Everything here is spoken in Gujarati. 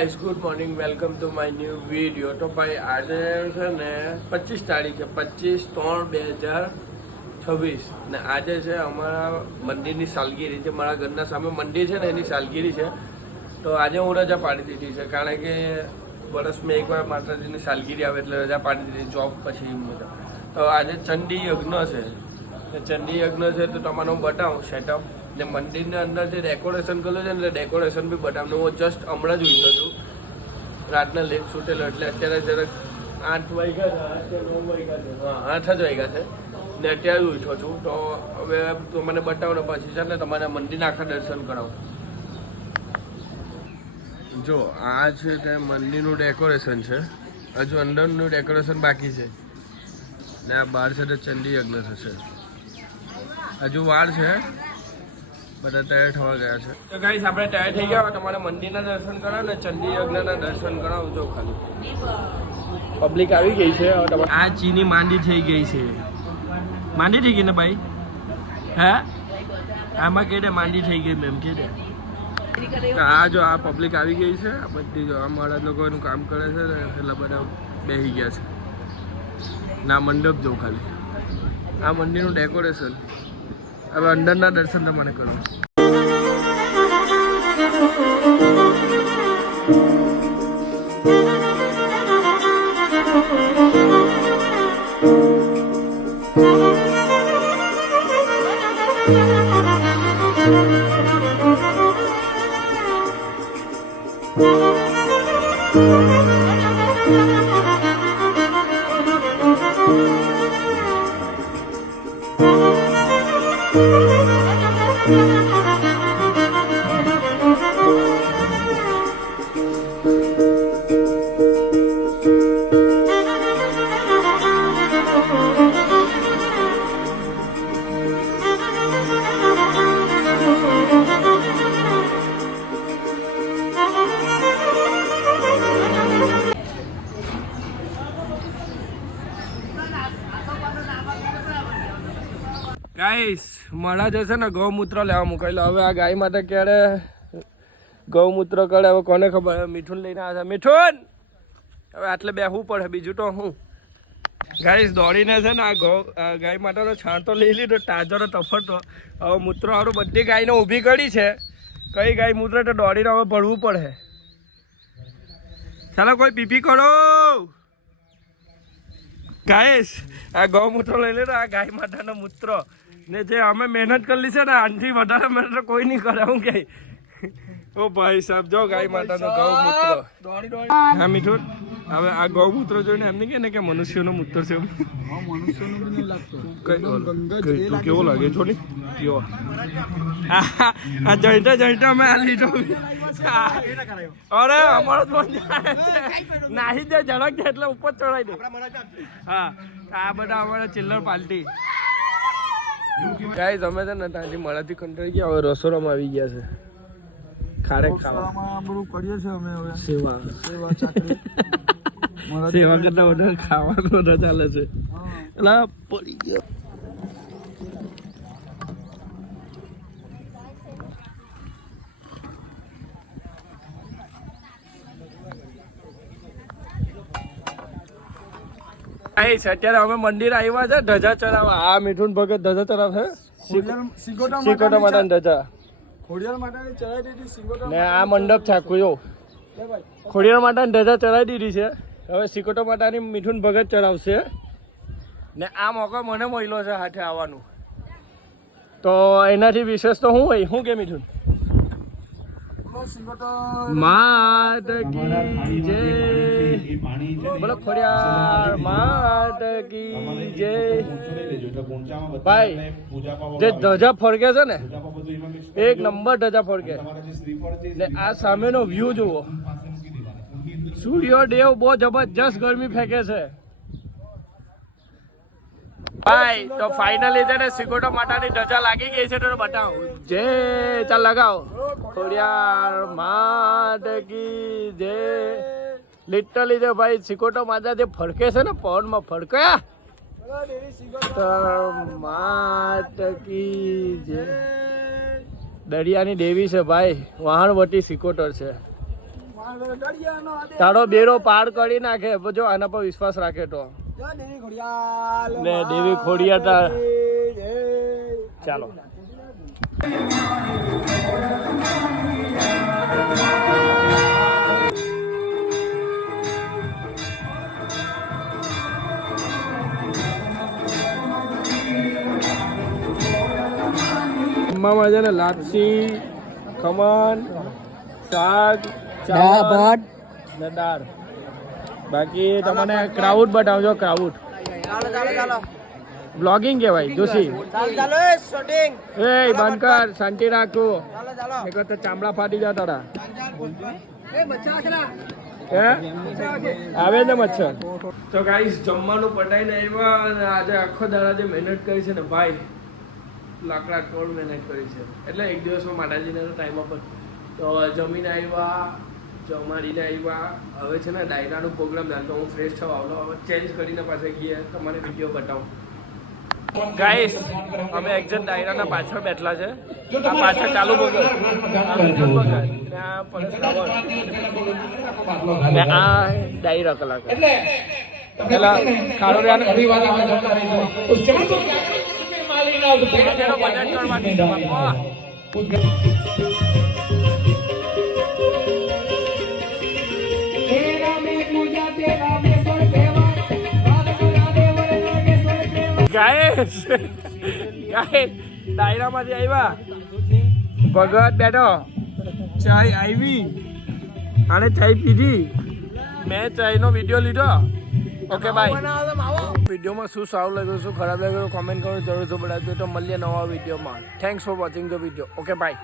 Guys good morning welcome to my new video. તો ભાઈ આજે છે ને 25 તારીખે 25/3/2026 ને આજે છે અમારા મંદિરની સાલગીરી છે. મારા ઘરના સામે મંદિર છે ને એની સાલગીરી છે. તો આજે હું રજા પાડી દીધી છે કારણ કે વર્ષમાં એકવાર માતાજીની સાલગીરી આવે એટલે રજા પાડી દીધી જોબ પછી. તો આજે ચંડી યજ્ઞ છે. ચંડી યજ્ઞ છે તો તમારે હું બતાવું સેટઅપ ને મંદિરની અંદર જે ડેકોરેશન કરેલું છે ને ડેકોરેશન બી બતાવું. હું જસ્ટ હમણાં જ ઉઠ્યો છું, રાતના લેટ છૂટેલો એટલે અત્યારે જરાક 8 વાગ્યા છે, 9 વાગ્યા છે, હા 8 જ વાગ્યા છે ને અત્યારે ઉઠ્યો છું. તો હવે તો મને બતાવો ને પછી છે ને તમારે મંદિરના આખા દર્શન કરાવું. જો આ છે તે મંદિરનું ડેકોરેશન છે, હજુ અંદરનું ડેકોરેશન બાકી છે ને આ બહાર છે તે ચંડી યજ્ઞ થશે. હજુ વાર છે, બધા તૈયાર થવા ગયા છે. તો ગાઈસ આપણે તૈયાર થઈ ગયા. તમારે મંદિરના દર્શન કરાવો ને ચંડી યજ્ઞના દર્શન કરાવજો. ખાલી પબ્લિક આવી ગઈ છે. આ ચીની માંડી થઈ ગઈ છે. માંડી થઈ ગઈ ને ભાઈ? હે આમાં કે માંડી થઈ ગઈ મેમ કે આ જો આ પબ્લિક આવી ગઈ છે. આ બધી જો અમારા લોકો એનું કામ કરે છે ને એટલે બધા બેસી ગયા છે. ના મંડપ જો ખાલી આ મંદિરનું ડેકોરેશન. હવે અંદરના દર્શન તમને કરો. ગાઈસ મારા જે છે ને ગૌમૂત્ર લેવા મુકાયેલો. હવે આ ગાય માટે ક્યારે ગૌમૂત્ર કરે હવે કોને ખબર. મીઠુન લઈને આવ્યા છે. મીઠુન હવે આટલે બેસવું પડે, બીજું તો હું. ગાઈસ દોડીને છે ને આ ગાય માટેનો છાણ તો લઈ લીધો, તાજો તફરતો. હવે મૂત્ર વાળું બધી ગાયને ઊભી કરી છે. કઈ ગાય મૂત્ર તો દોડીને હવે ભરવું પડે. ચાલો કોઈ પીપી કરો. ગાઈસ આ ગૌમૂત્ર લઈ લીધો, આ ગાય માટેનો મૂત્ર ને જે અમે મહેનત કરેલી છે ને આનાથી વધારે મહેનત કોઈ નહીં કરે. હું કે ઓ ભાઈ સાહેબ જો ગાય માતાનો ગૌમૂત્ર. હા મીઠું હવે આ ગૌમૂત્ર જોઈને એમ નહીં કે ને કે મનુષ્યનો મૂત્ર છે. કેવો લાગે છો ને કેવો આ જઈતા જઈતા અમે આ લીધો. અરે અમારો નાહી દે ઝડક દે એટલે ઉપર ચડાવી દે. હા આ બધા અમારા ચિલ્લર પાર્ટી. ગાઈસ અમે છે ને ત્યાંથી મળાથી કંટાળી ગયા. હવે રસોડામાં આવી ગયા છે. ખારેક ખાવા બધું કરીએ છીએ અમે. હવે સેવા કરતા વધારે ખાવાનું બધા ચાલે છે. એટલે પડી ગયો. અત્યારે અમે મંદિર આવ્યા છે ધજા ચડાવવા. આ મીઠુન ભગત ધજા ચડાવે સિકોટા માતાની ધજા ને આ મંડપ છે આખું. જો ખોડિયાર માતાની ધજા ચડાવી દીધી છે. હવે સિકોટા માતાની મીઠુન ભગત ચડાવશે ને આ મોકો મને મળ્યો છે હાથે આવવાનું. તો એનાથી વિશેષ તો શું હોય? શું કે મીઠુન માત કી જય. બોલો ખોડિયાર માત કી જય. ભાઈ જે ધજા ફરકે છે ને એક નંબર ધજા ફરકે ને આ સામેનો વ્યૂ જુઓ. સૂર્યદેવ બહુ જબરજસ્ત ગરમી ફેંકે છે ભાઈ. તો ફાઇનલી છે ને સિકોટા માતાની ધજા લાગી ગઈ છે તો બતાવો. જય ચાલ લગાવો. ખોડિયાર માત કી જય. લિટરલી જે ભાઈ સિકોટા માતા જે ફરકે છે ને પવનમાં ફરકયા. માત કી જય. દરિયાની દેવી છે ભાઈ, વહાણવટી સિકોટર છે. તારો બેરો પાર કરી નાખે જો આના પર વિશ્વાસ રાખે તો ને દેવી ખોડિયાર ચાલો જમવામાં છે ને લાપસી ખમણ શાક ચાવલ ને દાળ બાકી તમને ક્રાઉડ બતાવજો ક્રાઉડ બ્લોગિંગ કહેવાય જોશી એ બંધ કર શાંતિ રાખો એક તો ચામડા ફાટી જાય તારા આવે ને મચ્છર તો ગાઈસ જમવાનું પટાઈને આવ્યા અને આજે આખો દાડા જે મહેનત કરી છે ને ભાઈ લાકડા તોડ મહેનત કરી છે એટલે એક દિવસમાં માતાજીને ટાઈમ આપો તો જમીને આવ્યા જમાડીને આવ્યા હવે છે ને ડાયરાનો પ્રોગ્રામ ચાલતો હું ફ્રેશ થવા આવલો હવે ચેન્જ કરીને પાછા ગયા તમારે વિડીયો બતાવું ગાઈસ અમે એક્ઝેક્ટ ડાયરાના પાછળ બેઠલા છે આ પાછળ ચાલુ બગડ અને આ ડાયરા કલાકાર પેલા ખાડો ગાઈસ ડાયરામાંથી આવ્યા ભગત બેઠો ચાય આવી અને ચાય પીધી મેં ચાયનો વિડીયો લીધો ઓકે બાય વિડીયોમાં શું સારું લાગ્યું શું ખરાબ લાગ્યું કોમેન્ટ કરો જરૂર બતાવજો તો મળીએ નવા વિડીયોમાં thanks for watching the video okay bye